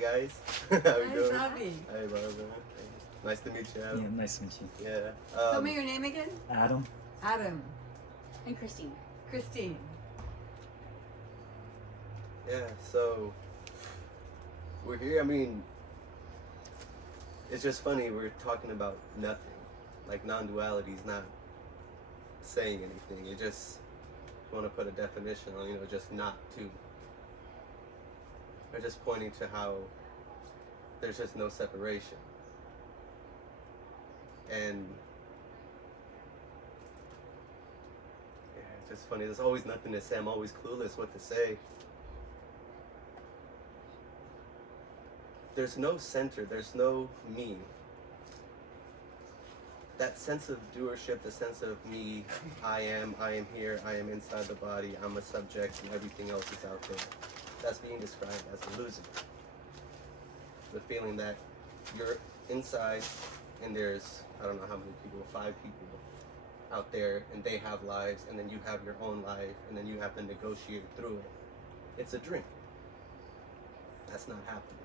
guys. How you doing? Avi. Hi, Barbara. Nice to meet you, Adam. Yeah, nice to meet you. Yeah. Tell me your name again. Adam. Adam. And Christine. Christine. Yeah, so we're here. I mean, it's just funny. We're talking about nothing. Like, non-duality is not saying anything. It just want to put a definition on, just not to. We're just pointing to how there's just no separation. And yeah, it's just funny. There's always nothing to say. I'm always clueless what to say. There's no center. There's no me. That sense of doership, the sense of me, I am here, I am inside the body, I'm a subject, and everything else is out there. That's being described as illusion. The feeling that you're inside and there's, I don't know how many people, 5 people out there, and they have lives, and then you have your own life, and then you have to negotiate through it. It's a dream. That's not happening.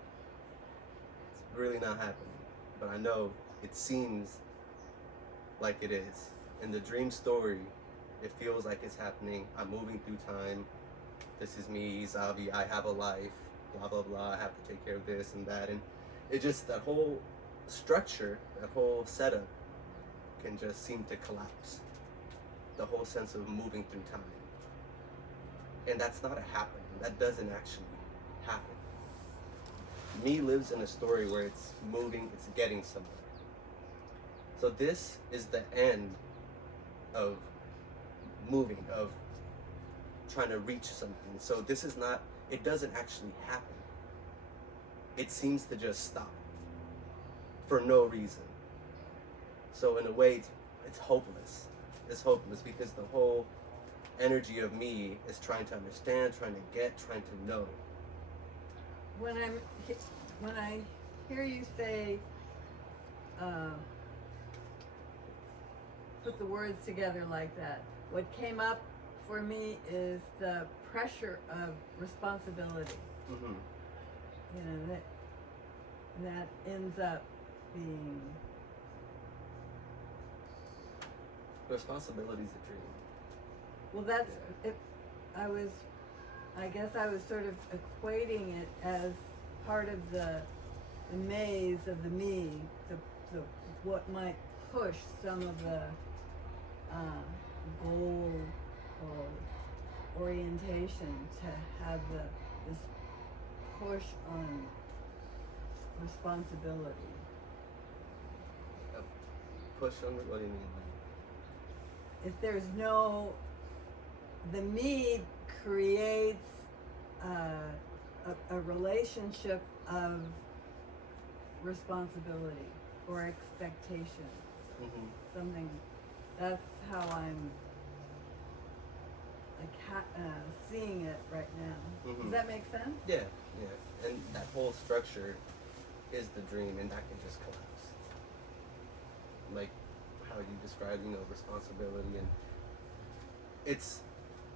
It's really not happening. But I know it seems like it is. In the dream story, it feels like it's happening. I'm moving through time. This is me, Zavi. I have a life. Blah, blah, blah. I have to take care of this and that. And it just, that whole structure, that whole setup can just seem to collapse. The whole sense of moving through time. And that's not a happening. That doesn't actually happen. Me lives in a story where it's moving, it's getting somewhere. So this is the end of moving, of trying to reach something. So this is not, it doesn't actually happen. It seems to just stop for no reason. So in a way, it's hopeless. It's hopeless because the whole energy of me is trying to understand, trying to get, trying to know. When I hear you say, put the words together like that, what came up for me is the pressure of responsibility. Mm-hmm. That ends up being Responsibility is a dream. well. That's it. I guess I was sort of equating it as part of the maze of the me, the what might push some of the goal or orientation to have this push on responsibility. Push on, what do you mean? If there's no, the me creates a relationship of responsibility or expectation. Mm-hmm. Something, that's how I'm seeing it right now. Mm-hmm. Does that make sense? Yeah. And that whole structure is the dream, and that can just collapse. Like how you describe, responsibility, and it's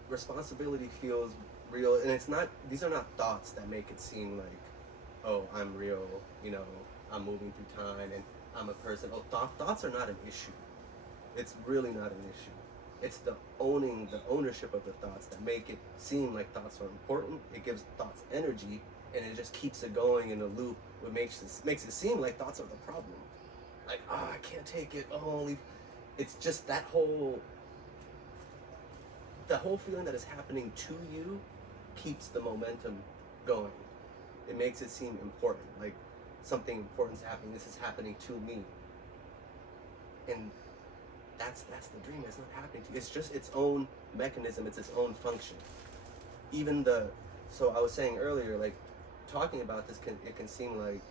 responsibility feels real, and it's not. These are not thoughts that make it seem like, oh, I'm real. I'm moving through time, and I'm a person. Oh, thoughts are not an issue. It's really not an issue. It's the ownership of the thoughts that make it seem like thoughts are important. It gives thoughts energy, and it just keeps it going in a loop. What makes it seem like thoughts are the problem. Like, I can't take it. It's just the whole feeling that is happening to you keeps the momentum going. It makes it seem important, like something important is happening. This is happening to me, and that's the dream. It's not happening to you. It's just its own mechanism. It's its own function. So I was saying earlier, like talking about this it can seem like,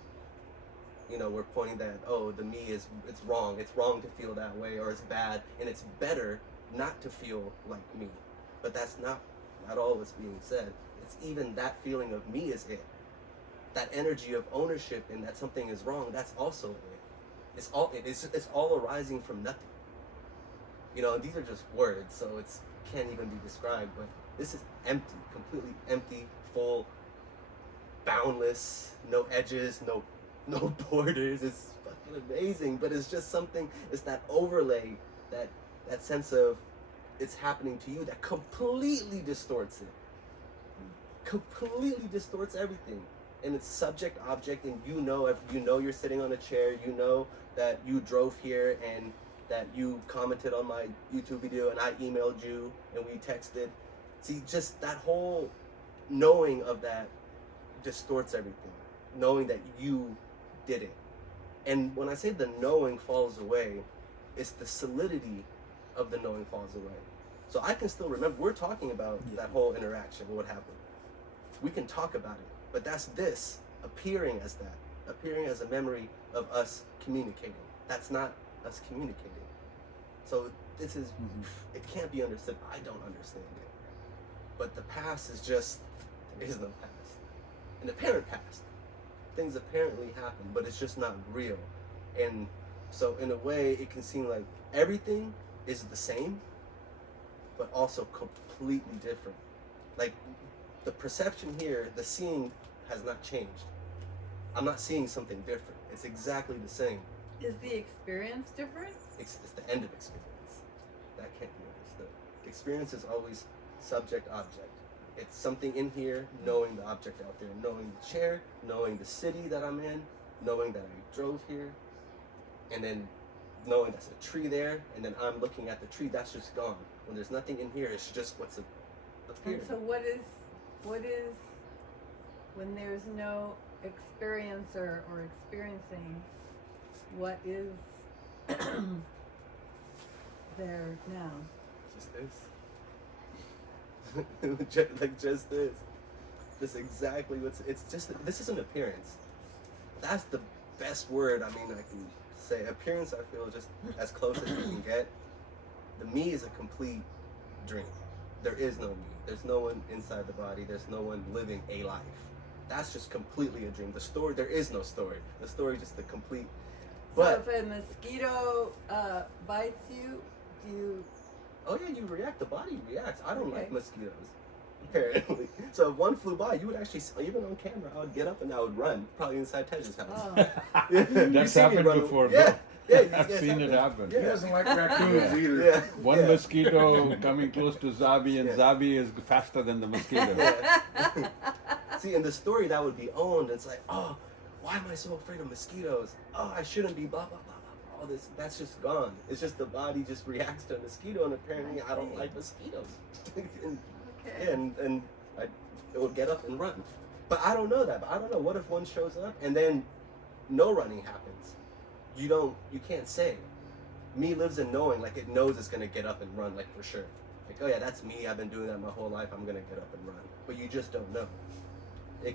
we're pointing that, oh, the me it's wrong. It's wrong to feel that way, or it's bad, and it's better not to feel like me. But that's not at all what's being said. It's even that feeling of me is it. That energy of ownership and that something is wrong, that's also it. It's all arising from nothing. These are just words, so it's can't even be described, but this is empty, completely empty, full, boundless, no edges, no borders. It's fucking amazing, but it's just something. It's that overlay, that sense of it's happening to you that completely distorts it. Completely distorts everything, and it's subject object, and you know you're sitting on a chair. You know that you drove here and that you commented on my YouTube video and I emailed you and we texted. See, just that whole knowing of that distorts everything. Knowing that you did it. And when I say the knowing falls away, it's the solidity of the knowing falls away. So I can still remember, we're talking about that whole interaction, what happened. We can talk about it, but that's this, appearing as that, appearing as a memory of us communicating. That's not us communicating. So this is, it can't be understood. I don't understand it. But the past is just, there is no past. An apparent past. Things apparently happen, but it's just not real. And so in a way, it can seem like everything is the same, but also completely different. Like the perception here, the seeing has not changed. I'm not seeing something different. It's exactly the same. Is the experience different? It's the end of experience. That can't be understood. Experience is always subject-object. It's something in here, knowing the object out there, knowing the chair, knowing the city that I'm in, knowing that I drove here, and then knowing there's a tree there, and then I'm looking at the tree, that's just gone. When there's nothing in here, it's just what's appearing. And so what is, when there's no experiencer or experiencing, what is there now? Just this. Just this. This exactly what's, it's just, this is an appearance. That's the best word, I mean, I can say. Appearance, I feel, just as close as you can get. The me is a complete dream. There is no me. There's no one inside the body. There's no one living a life. That's just completely a dream. The story, there is no story. The story is just the complete, but. So if a mosquito bites you, do you? Oh yeah, you react. The body reacts. I don't like mosquitoes, apparently. So if one flew by, you would actually, even on camera, I would get up and I would run, probably inside Tej's house. Oh. That's happened before. Yeah, I've seen it happen. Yeah. He doesn't like raccoons either. Yeah. One mosquito coming close to Zabi, and Zabi is faster than the mosquito. Yeah. See, in the story, that would be owned. It's like, oh, why am I so afraid of mosquitoes? Oh, I shouldn't be, blah, blah, blah, blah. All this, that's just gone. It's just the body just reacts to a mosquito, and apparently I don't like mosquitoes. and it would get up and run. But I don't know that. But I don't know. What if one shows up and then no running happens? You can't say. Me lives in knowing, like it knows it's gonna get up and run, like for sure. Like, oh yeah, that's me. I've been doing that my whole life. I'm gonna get up and run. But you just don't know.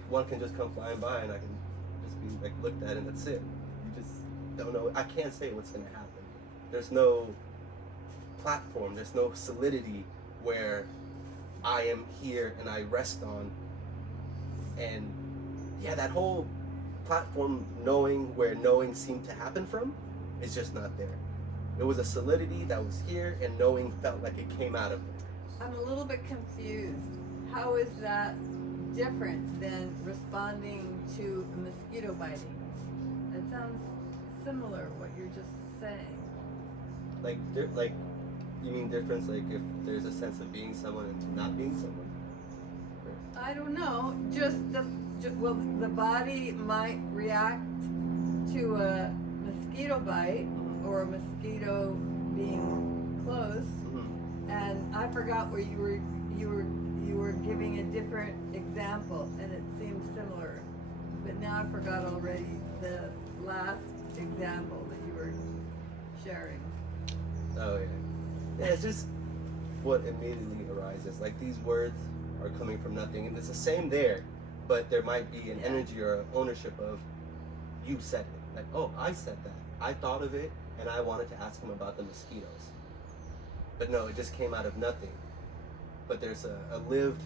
One can just come flying by and I can just be like looked at and that's it. You just don't know. I can't say what's gonna happen. There's no platform. There's no solidity where I am here and I rest on. And yeah, that whole platform, knowing where knowing seemed to happen from, is just not there. It was a solidity that was here, and knowing felt like it came out of it. I'm a little bit confused. How is that different than responding to a mosquito biting? It sounds similar, what you're just saying. Like you mean difference, like if there's a sense of being someone and not being someone? I don't know. Well, the body might react to a mosquito bite or a mosquito being close, and I forgot where you were giving a different example, and it seemed similar, but now I forgot already the last example that you were sharing. Oh yeah. Yeah, it's just what immediately arises. Like these words are coming from nothing, and it's the same there, but there might be an energy or an ownership of you said it. Like, oh, I said that. I thought of it, and I wanted to ask him about the mosquitoes. But no, it just came out of nothing. But there's a lived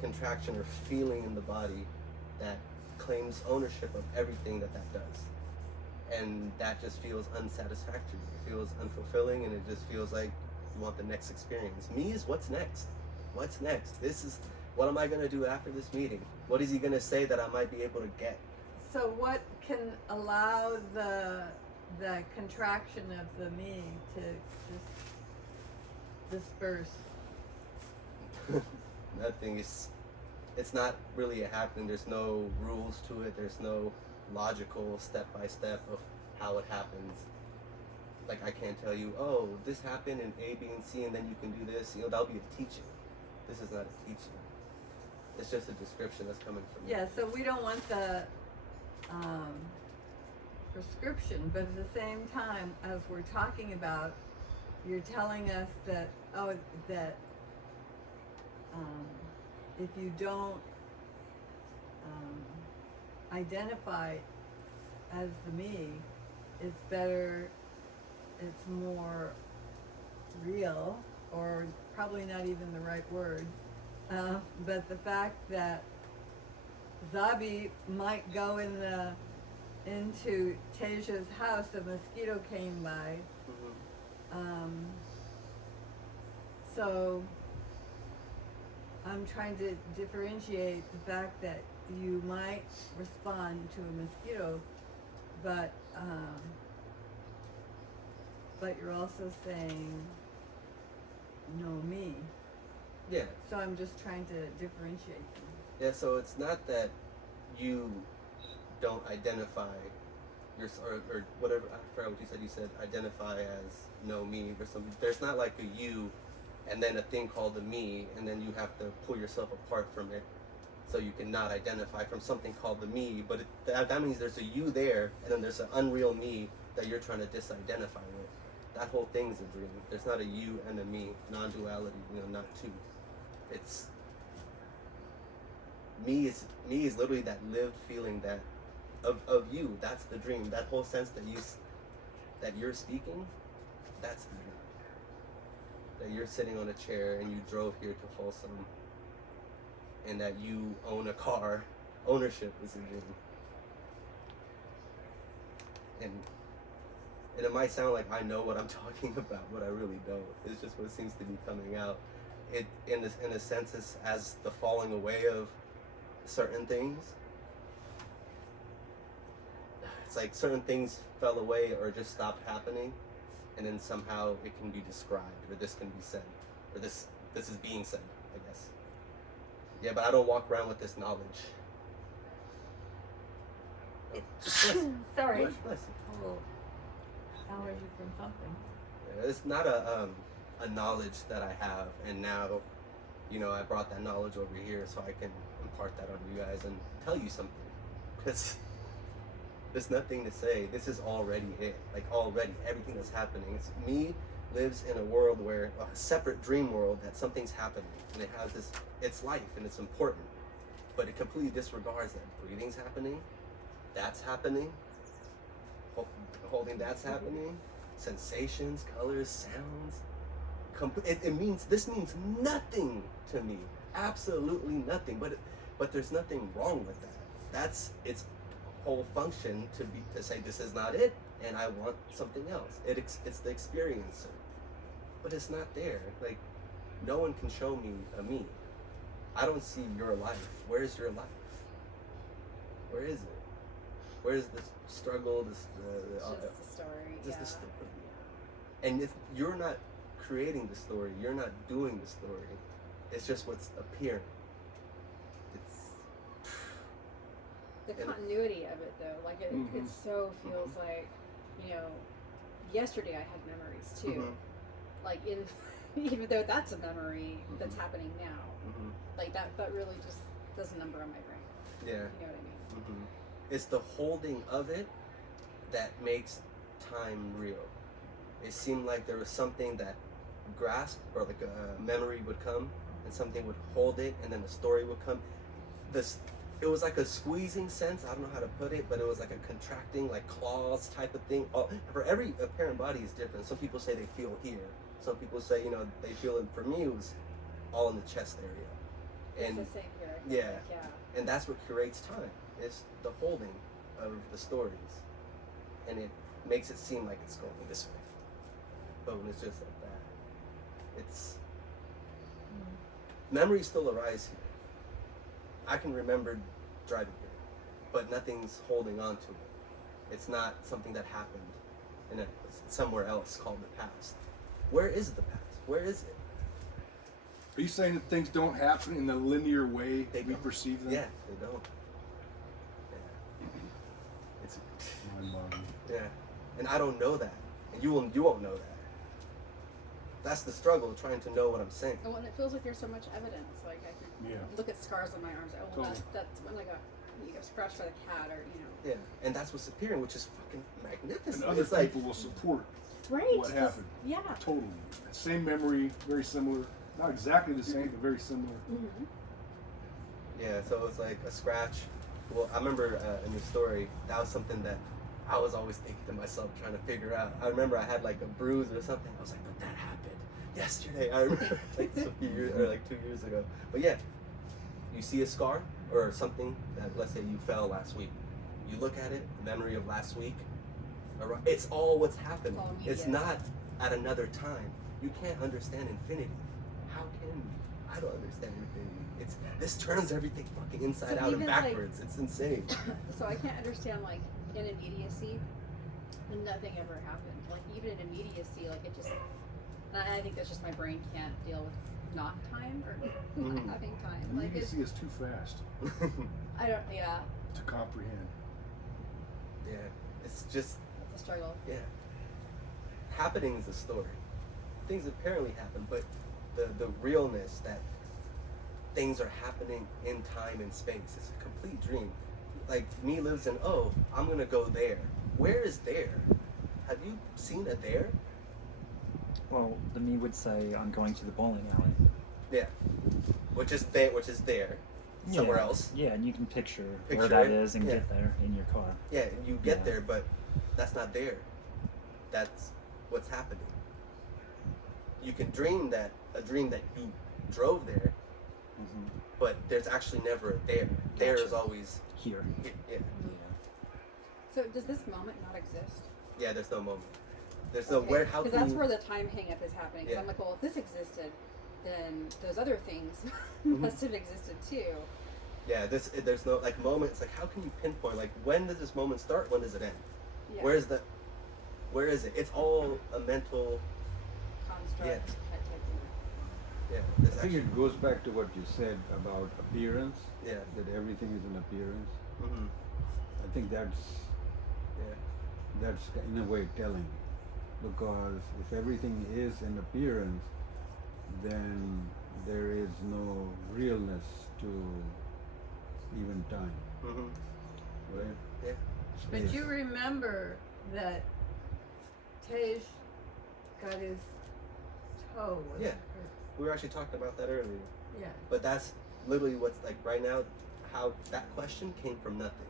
contraction or feeling in the body that claims ownership of everything that does. And that just feels unsatisfactory. It feels unfulfilling, and it just feels like you want the next experience. Me is what's next. What's next? This is What am I going to do after this meeting? What is he going to say that I might be able to get? So what can allow the contraction of the me to just disperse? Nothing. It's not really happening. There's no rules to it. There's no logical step by step of how it happens. Like I can't tell you, oh, this happened in A, B, and C, and then you can do this. You know, that'll be a teaching. This is not a teaching. It's just a description that's coming from you. Yeah, so we don't want the prescription, but at the same time, as we're talking about, you're telling us that, if you don't identify as the me, it's better, it's more real, or probably not even the right word, but the fact that Zabi might go into Tasia's house, a mosquito came by. So I'm trying to differentiate the fact that you might respond to a mosquito, but you're also saying no me. Yeah. So I'm just trying to differentiate them. Yeah, so it's not that you don't identify or whatever, I forgot what you said. You said identify as no me or something. There's not like a you and then a thing called a me, and then you have to pull yourself apart from it so you can not identify from something called the me. But that means there's a you there, and then there's an unreal me that you're trying to disidentify with. That whole thing's a dream. There's not a you and a me. Non-duality, not two. It's me is literally that lived feeling that of you. That's the dream. That whole sense that you're speaking, that's the dream. That you're sitting on a chair and you drove here to Folsom, and that you own a car. Ownership is a dream. And it might sound like I know what I'm talking about, but I really don't. It's just what seems to be coming out. It in a sense is as the falling away of certain things. It's like certain things fell away or just stopped happening, and then somehow it can be described, or this can be said, or this is being said, I guess. Yeah, but I don't walk around with this knowledge. Oh, Sorry. bless you. A little allergy from something. Yeah, it's not a knowledge that I have, and now, I brought that knowledge over here so I can impart that on you guys and tell you something. Because there's nothing to say. This is already it. Like already, everything that's happening. It's me lives in a world where a separate dream world that something's happening, and it has this. It's life and it's important, but it completely disregards that breathing's happening, that's happening, holding that's happening, sensations, colors, sounds. This means nothing to me. Absolutely nothing. But there's nothing wrong with that. That's its whole function to say this is not it, and I want something else. It's the experiencer, but it's not there. Like no one can show me a me. I don't see your life. Where's your life? Where is it? Where's the struggle? It's just the story. Just the story. And if you're not creating the story, you're not doing the story. It's just what's appearing. The continuity of it, though, like it so feels like, yesterday I had memories too. Like even though that's a memory that's happening now, like that really just does a number on my brain. Yeah. You know what I mean? It's the holding of it that makes time real. It seemed like there was something that grasped, or like a memory would come, and something would hold it, and then the story would come. It was like a squeezing sense. I don't know how to put it, but it was like a contracting, like claws type of thing. For every apparent body is different. Some people say they feel here. Some people say, they feel it. For me, it was all in the chest area. And it's the same here. yeah. Like, yeah. And that's what curates time. It's the holding of the stories. And it makes it seem like it's going this way. But when it's just like that, memories still arise here. I can remember driving here, but nothing's holding on to it. It's not something that happened in somewhere else called the past. Where is the past? Where is it? Are you saying that things don't happen in the linear way They we don't. perceive them? Yeah, they don't. Yeah. It's Mind-boggling. yeah, and I don't know that, and you won't know that. That's the struggle, trying to know what I'm saying. Oh, and it feels like there's so much evidence. Like I can Yeah. look at scars on my arms. Oh, well, Totally. that's when I got scratched by the cat, or Yeah, and that's what's appearing, which is fucking magnificent. And other It's like, people will support right. what happened. Yeah. Totally. Same memory, very similar. Not exactly the same, but very similar. Mm-hmm. yeah, so it's like a scratch. Well, I remember in the story, that was something that I was always thinking to myself, trying to figure out. I remember I had like a bruise or something. I was like, but that happened yesterday. I remember like a few years, or like 2 years ago. But yeah, you see a scar or something that, let's say you fell last week. You look at it, memory of last week. It's all what's happened. All It's immediate. not at another time. You can't understand infinity. How can you? I don't understand infinity. This turns everything fucking inside So out and even, like- backwards. It's insane. So I can't understand like in immediacy, nothing ever happened. Like even in immediacy, like it just. And I think that's just my brain can't deal with not time or not Mhm. having time. Like it's, Immediacy is too fast I don't. Yeah, to comprehend. Yeah, it's just, that's a struggle. yeah. Happening is a story. Things apparently happen, but the realness that things are happening in time and space is a complete dream. Like me lives in, oh, I'm gonna go there. Where is there? Have you seen a there? Well, the me would say I'm going to the bowling alley. Yeah. Which is there. Somewhere else. Yeah, and you can picture where Picture that it, is and yeah. get there in your car. Yeah, and you get Yeah. there, but that's not there. That's what's happening. You can dream a dream that you drove there, Mm-hmm. but there's actually never a there. There is always Here. yeah. Yeah. So does this moment not exist? Yeah, there's no moment. There's no where. How Because can that's you? where the time hang up is happening. 'Cause Yeah. I'm like, well, if this existed, then those other things Mhm. must have existed too. Yeah, there's no like moment. It's like how can you pinpoint like when does this moment start? When does it end? Yeah. Where is it? It's all a mental. construct Yeah. type thing. Yeah, I there's think actually. it goes back to what you said about appearance, Yeah. that everything is an appearance. Mm-hmm. I think that's Yeah. in a way telling, because if everything is an appearance, then there is no realness to even time, Mm-hmm. right? Yeah. But Space. you remember that Tej got his toe. wasn't Yeah. it? We were actually talking about that earlier. Yeah. But that's literally what's like right now, how that question came from nothing.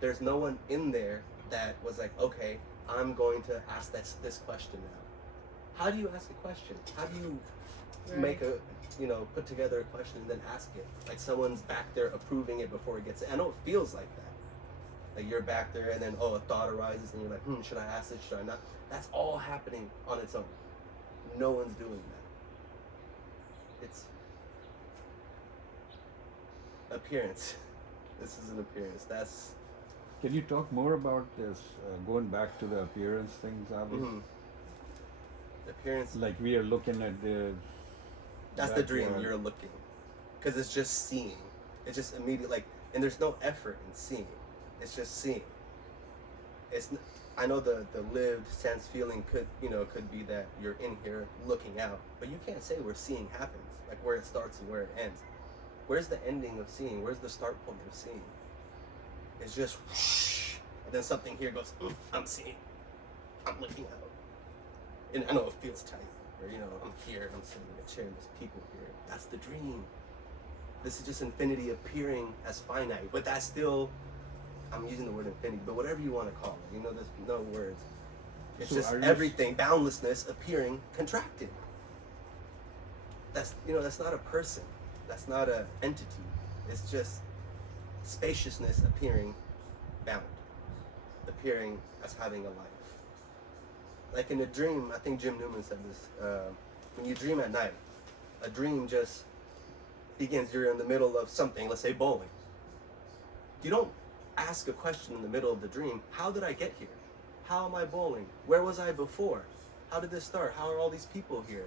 There's no one in there that was like, okay, I'm going to ask this question now. How do you ask a question? How do you make a, put together a question and then ask it? Like someone's back there approving it before it gets in. I know it feels like that. Like you're back there and then, a thought arises and you're like, should I ask this, should I not? That's all happening on its own. No one's doing that. It's appearance. This is an appearance. That's Can you talk more about this, going back to the appearance things, obviously? appearance. Like we are looking at the. That's the dream backyard. you're looking, because it's just seeing. It's just immediate, and there's no effort in seeing. It's just seeing. I know the lived sense feeling could be that you're in here looking out, but you can't say where seeing happens, like where it starts and where it ends. Where's the ending of seeing? Where's the start point of seeing? It's just whoosh, and then something here goes, I'm seeing. I'm looking out. And I know it feels tight. Or, I'm here, I'm sitting in a chair, and there's people here. That's the dream. This is just infinity appearing as finite, but that's still, I'm using the word infinity, but whatever you want to call it, there's no words. It's So just are you everything, boundlessness appearing contracted. That's not a person. That's not an entity. It's just spaciousness appearing bound, appearing as having a life. Like in a dream, I think Jim Newman said this, when you dream at night, a dream just begins. You're in the middle of something, let's say bowling. You don't ask a question in the middle of the dream, how did I get here? How am I bowling? Where was I before? How did this start? How are all these people here?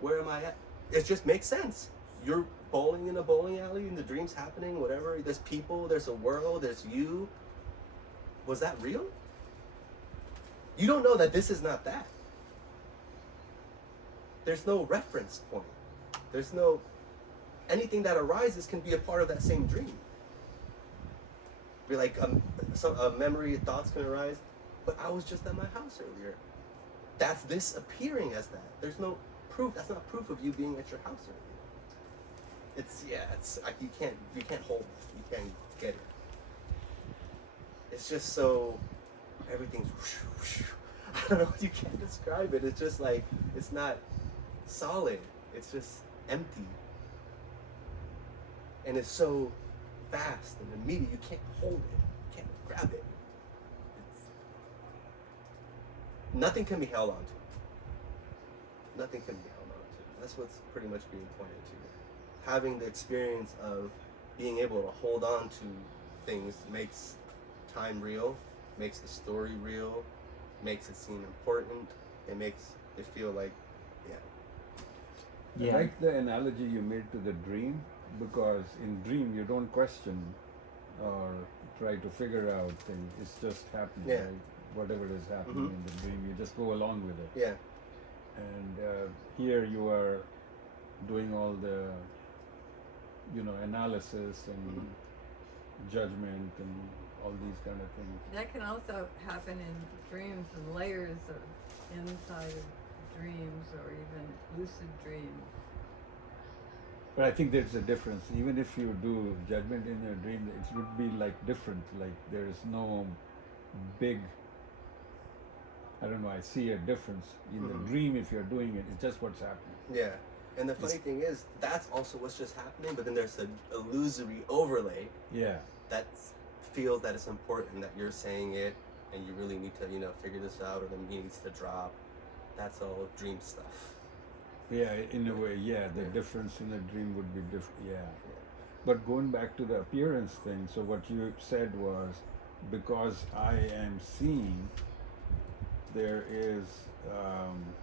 Where am I at? It just makes sense. You're bowling in a bowling alley and the dream's happening, whatever. There's people, there's a world, there's you. Was that real? You don't know that this is not that. There's no reference point. There's no, anything that arises can be a part of that same dream. Be like a memory, thoughts can arise, but I was just at my house earlier. That's this appearing as that. There's no proof. That's not proof of you being at your house earlier. It's like you can't hold it. You can't get it. It's just so everything's whoosh, whoosh. I don't know. You can't describe it. It's just like it's not solid. It's just empty. And it's so fast and immediate. You can't hold it. You can't grab it. Nothing can be held on to. Nothing can be held on to. That's what's pretty much being pointed to. Having the experience of being able to hold on to things makes time real, makes the story real, makes it seem important. It makes it feel like, I like the analogy you made to the dream, because in dream you don't question or try to figure out things. It's just happening, Yeah. right? Whatever is happening in the dream, you just go along with it. Yeah. And here you are doing all the, analysis and judgment and all these kind of things. That can also happen in dreams and layers of inside of dreams or even lucid dreams. But I think there's a difference. Even if you do judgment in your dream, it would be like different. Like there is no big, I don't know, I see a difference. In the dream, if you're doing it, it's just what's happening. Yeah. And the funny thing is, that's also what's just happening, but then there's an illusory overlay Yeah. that feels that it's important that you're saying it and you really need to, figure this out, or the meaning needs to drop. That's all dream stuff. Yeah, in a way, yeah. The difference in a dream would be different. Yeah. But going back to the appearance thing, so what you said was, because I am seeing, there is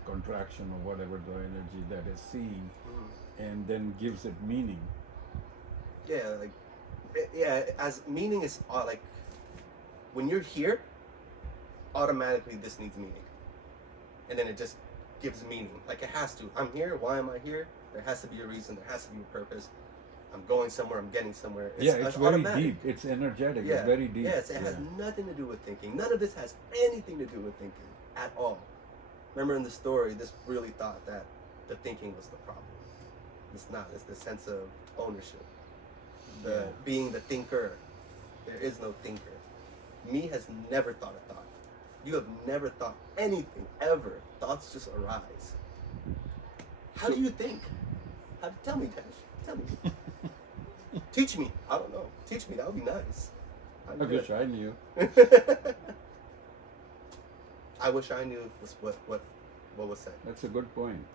contraction or whatever the energy that is seen, and then gives it meaning. Yeah, as meaning is like, when you're here, automatically this needs meaning. And then it just gives meaning. Like it has to. I'm here, why am I here? There has to be a reason, there has to be a purpose. I'm going somewhere, I'm getting somewhere. It's very automatic. deep. It's energetic. Yeah. It's very deep. Yes, it has nothing to do with thinking. None of this has anything to do with thinking at all. Remember in the story, this really thought that the thinking was the problem. It's not. It's the sense of ownership. Being the thinker. There is no thinker. Me has never thought a thought. You have never thought anything, ever. Thoughts just arise. How do you think? Tell me, Tash. Tell me. Teach me. I don't know. Teach me. That would be nice. I wish I knew. I wish I knew what was said. That's a good point.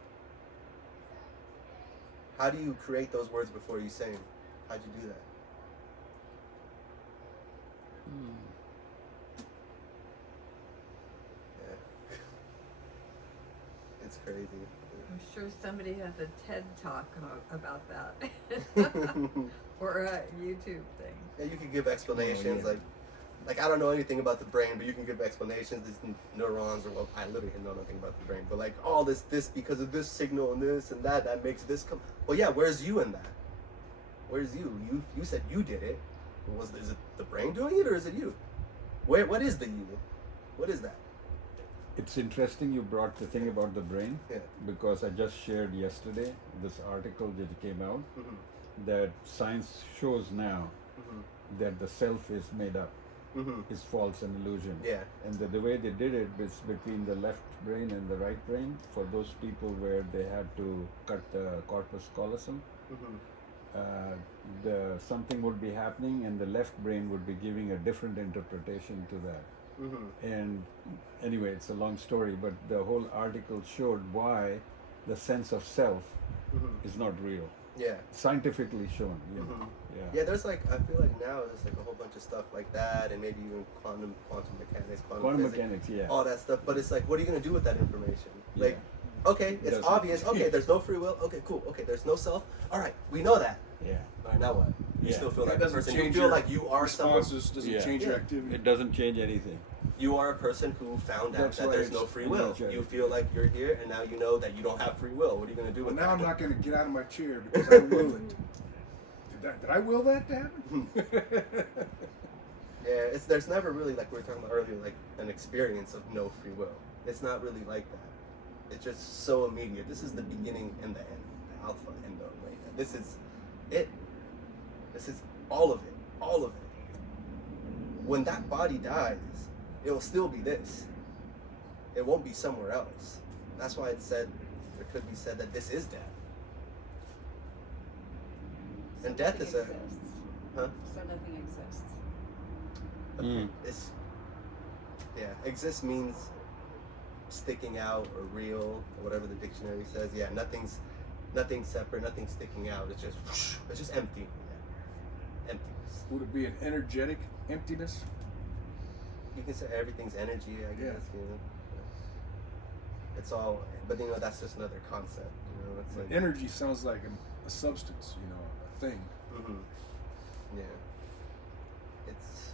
How do you create those words before you say them? How'd you do that? Yeah. It's crazy. I'm sure somebody has a TED talk about that, or a YouTube thing. Yeah, you can give explanations like I don't know anything about the brain, but you can give explanations. These neurons, or I literally know nothing about the brain, but like all this because of this signal and this and that makes this come. Well, yeah, where's you in that? Where's you? You said you did it. Is it the brain doing it, or is it you? What is the you? What is that? It's interesting you brought the thing about the brain, Yeah. because I just shared yesterday this article that came out that science shows now that the self is made up, is false and illusion. Yeah. And the way they did it is between the left brain and the right brain for those people where they had to cut the corpus callosum. Something would be happening and the left brain would be giving a different interpretation to that. And anyway, it's a long story, but the whole article showed why the sense of self is not real. Yeah. Scientifically shown. Yeah. Mhm. Yeah. Yeah, there's like, I feel like now there's like a whole bunch of stuff like that, and maybe even quantum mechanics, Quantum physics, mechanics. Yeah. all that stuff. But it's like, what are you gonna do with that information? Like, Yeah. okay, it's Doesn't- obvious. Okay, there's no free will. Okay, cool. Okay, there's no self. All right, we know that. Yeah. All right, now what? You Yeah. still feel That like a doesn't person. You change feel your like you are someone. responses, doesn't Yeah. change your Yeah. activity. It doesn't change anything. You are a person who found out That's that why there's it's no free will. energetic. You feel like you're here, and now you know that you don't have free will. What are you gonna do Well, with now that? I'm not going to get out of my chair because I will it. Did I will that to happen? Yeah, there's never really, like we were talking about earlier, like an experience of no free will. It's not really like that. It's just so immediate. This is the beginning and the end, the alpha and the omega. This is it. This is all of it. All of it. When that body dies, it will still be this. It won't be somewhere else. That's why it said, it could be said that this is death. And death Nothing is a, exists. huh? So nothing exists. Mm. It's, yeah, exist means sticking out or real or whatever the dictionary says. Yeah, nothing's separate, nothing's sticking out. It's just empty. Yeah. Emptiness. Would it be an energetic emptiness? You can say everything's energy, I Yeah. guess. You know, it's all, but you know that's just another concept. You know, it's like Energy sounds like a substance, you know, a thing. Mhm. Yeah. It's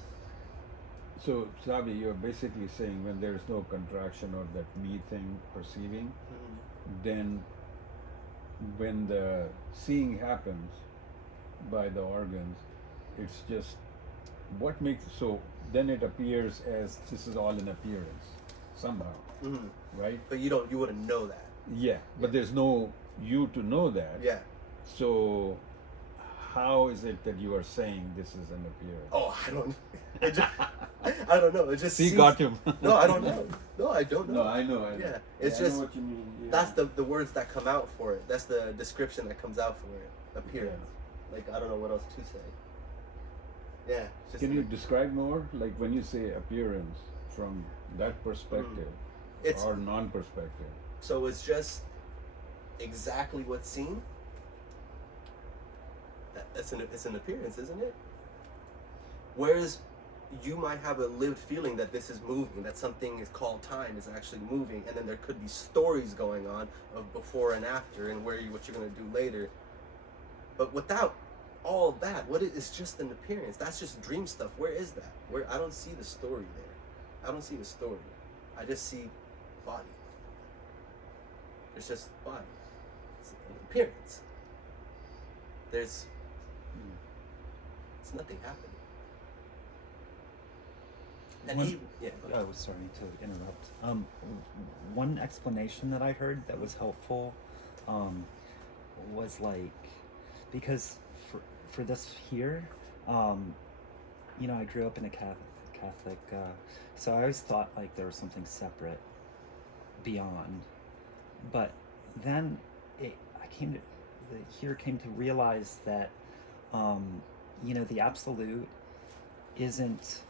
So, Sabi, you're basically saying when there's no contraction or that me thing perceiving, then when the seeing happens by the organs, it's just what makes so then it appears as this is all an appearance somehow, Mhm. right? But you wouldn't know that. Yeah, but there's no you to know that. Yeah. So, how is it that you are saying this is an appearance? Oh, I don't. It just, I don't know. It just. See, seems, got him. No, I don't know. No, I don't know. No, I know. Yeah, it's I just know what you mean. Yeah. that's the words that come out for it. That's the description that comes out for it. Appearance. Like I don't know what else to say. Yeah. It's just Can you describe more, like when you say appearance from that perspective It's or non-perspective? so it's just exactly what's seen. It's an appearance, isn't it? Whereas you might have a lived feeling that this is moving, that something is called time is actually moving, and then there could be stories going on of before and after and what you're gonna do later. But without all that, it's just an appearance. That's just dream stuff. Where is that? Where I don't see the story there. I don't see the story. I just see body. It's just body. It's an appearance. It's nothing happening. And One- yeah. Oh, sorry to interrupt. One explanation that I heard that was helpful was like, because for this here, you know, I grew up in a Catholic, so I always thought like there was something separate beyond, but then I came to realize that, you know, the absolute isn't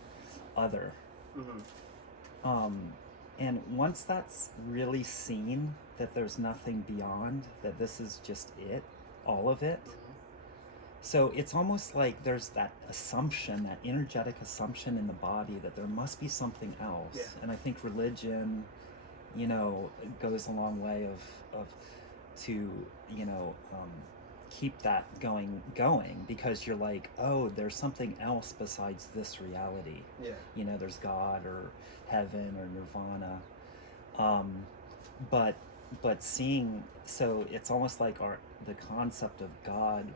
other. Mm-hmm. And once that's really seen, that there's nothing beyond, that this is just it, all of it. So it's almost like there's that assumption, that energetic assumption in the body that there must be something else. Yeah. And I think religion, you know, goes a long way of to, you know, keep that going, because you're like, oh, there's something else besides this reality. Yeah. You know, there's God or heaven or nirvana. But seeing, so it's almost like the concept of God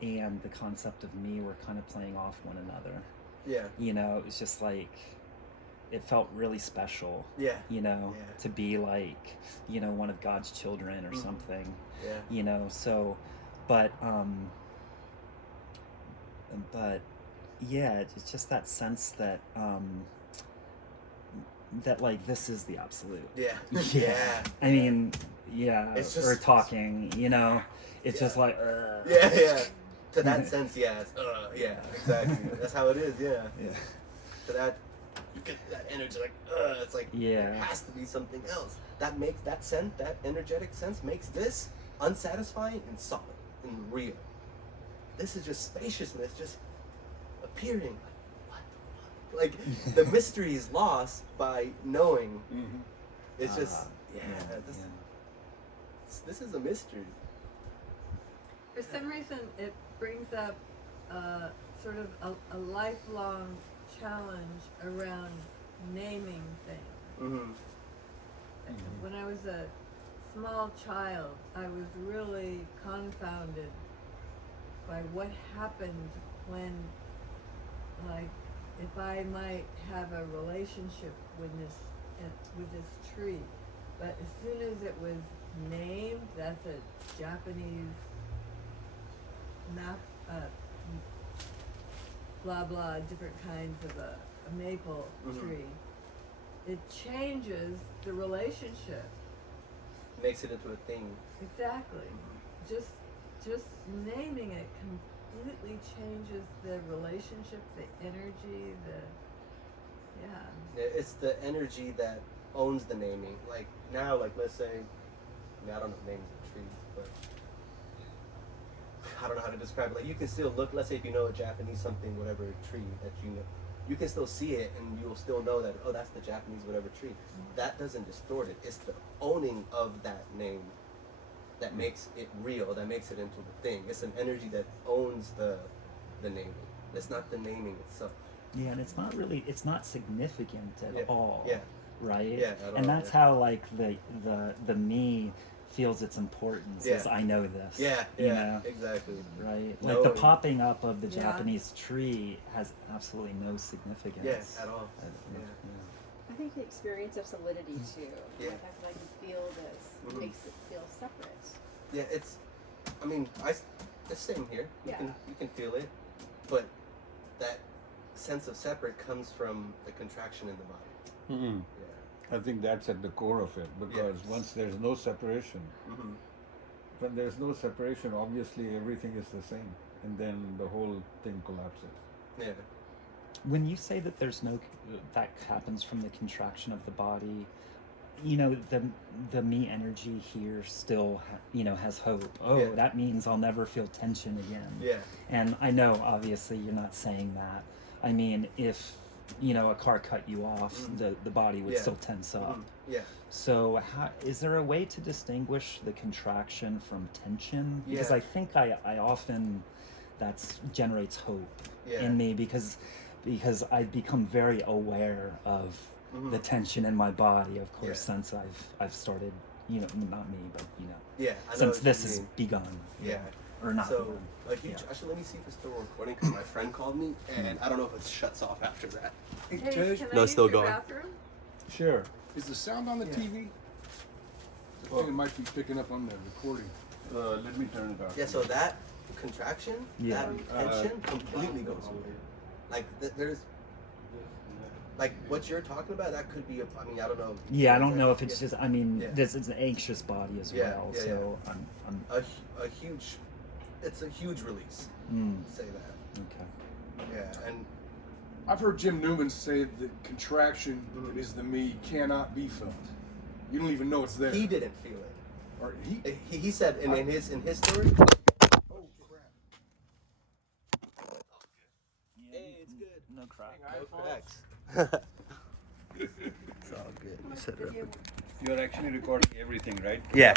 and the concept of me were kind of playing off one another. Yeah. You know, it was just like, it felt really special. Yeah. You know, Yeah. to be like, you know, one of God's children or something. Yeah. You know, so, but yeah, it's just that sense that that like this is the absolute. Yeah. Yeah. I mean, yeah, It's just- or talking, you know, it's just Yeah. like, Yeah. Yeah. To that sense, yeah. It's, yeah. Exactly. That's how it is. Yeah. yeah, To that, you get that energy like, it's like Yeah. there has to be something else. That makes that sense. That energetic sense makes this unsatisfying and solid. and real. This is just spaciousness, just appearing. Like, what the fuck? Like, the mystery is lost by knowing. Mm-hmm. It's just, yeah. this is a mystery. For some reason, it brings up sort of a lifelong challenge around naming things. Mm-hmm. When I was a small child, I was really confounded by what happened when, like, if I might have a relationship with this tree, but as soon as it was named, that's a Japanese map, blah blah, different kinds of a maple tree. It changes the relationship. Makes it into a thing. Exactly. Just naming it completely changes the relationship, the energy, Yeah, it's the energy that owns the naming. Like now, like let's say, I mean I don't know names of trees, but I don't know how to describe it. Like you can still look. Let's say if you know a Japanese something, whatever tree that you know, you can still see it, and you'll still know that that's the Japanese whatever tree. That doesn't distort it. It's the owning of that name that makes it real. That makes it into the thing. It's an energy that owns the naming. It's not the naming itself. Yeah, and it's not significant at all. Yeah. Right? Yeah, at and all, that's yeah. how like the me feels its importance is I know this. Yeah, you know? exactly. Right? Like Knowing. the popping up of the Yeah. Japanese tree has absolutely no significance. Yeah, at all. Yeah. I think the experience of solidity too. Yeah. Like I can feel this makes it feel separate. Yeah, it's the same here. You Yeah. can feel it, but that sense of separate comes from the contraction in the body. Mm-hmm. Yeah. I think that's at the core of it, because once there's no separation, Mm-hmm. when there's no separation, obviously everything is the same, and then the whole thing collapses. Yeah. When you say that that happens from the contraction of the body, you know, the me energy here still has hope. Yeah. That means I'll never feel tension again. Yeah. And I know obviously you're not saying that. I mean, if a car cut you off, the body would still tense up. Yeah. So is there a way to distinguish the contraction from tension? Because Yeah. I think I often that generates hope Yeah. in me because I've become very aware of the tension in my body, of course, since I've started, not me, but Yeah. I know since what this you has mean. begun. Yeah. Or not So begun. a huge. Actually, let me see if it's still recording because my friend called me, and I don't know if it shuts off after that. Hey, Tej, can I No, use still your going. bathroom? Sure. is the sound on the TV? I think it might be picking up on the recording. Let me turn it off. Yeah. So that contraction, Yeah. that tension, completely goes away. Like there's. Like what you're talking about, that could be I mean, I don't know. Yeah, I don't know if it's just. I mean, Yeah. this is an anxious body as Yeah, well. yeah, So I'm a huge. It's a huge release. Say that. okay. Yeah, and I've heard Jim Newman say that contraction that is the me cannot be felt. You don't even know it's there. he didn't feel it. Or He said in his story. Oh crap! Hey, it's good. No crack. No cracks. It's all good. You said it. You're actually recording everything, right? Yeah.